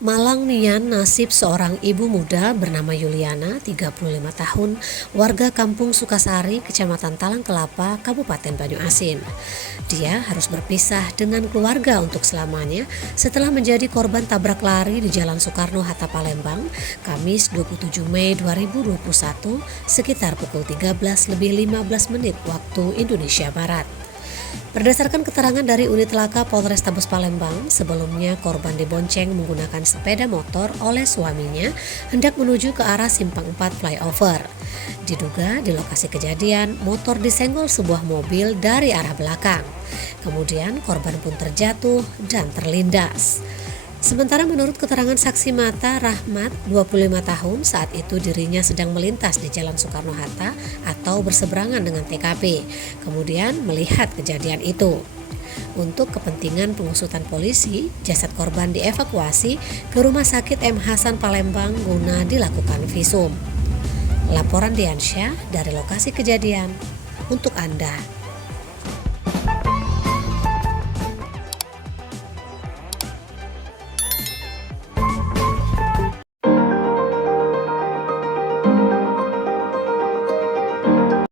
Malang nian nasib seorang ibu muda bernama Yuliana, 35 tahun, warga Kampung Sukasari, Kecamatan Talang Kelapa, Kabupaten Banyuasin. Dia harus berpisah dengan keluarga untuk selamanya setelah menjadi korban tabrak lari di Jalan Soekarno-Hatta Palembang, Kamis 27 Mei 2021 sekitar pukul 13:15 waktu Indonesia Barat. Berdasarkan keterangan dari unit laka Polrestabes Palembang, sebelumnya korban dibonceng menggunakan sepeda motor oleh suaminya hendak menuju ke arah Simpang 4 flyover. Diduga di lokasi kejadian, motor disenggol sebuah mobil dari arah belakang. Kemudian korban pun terjatuh dan terlindas. Sementara menurut keterangan saksi mata Rahmat, 25 tahun, saat itu dirinya sedang melintas di Jalan Soekarno-Hatta atau berseberangan dengan TKP, kemudian melihat kejadian itu. Untuk kepentingan pengusutan polisi, jasad korban dievakuasi ke Rumah Sakit M. Hasan Palembang guna dilakukan visum. Laporan Diansyah dari lokasi kejadian untuk Anda.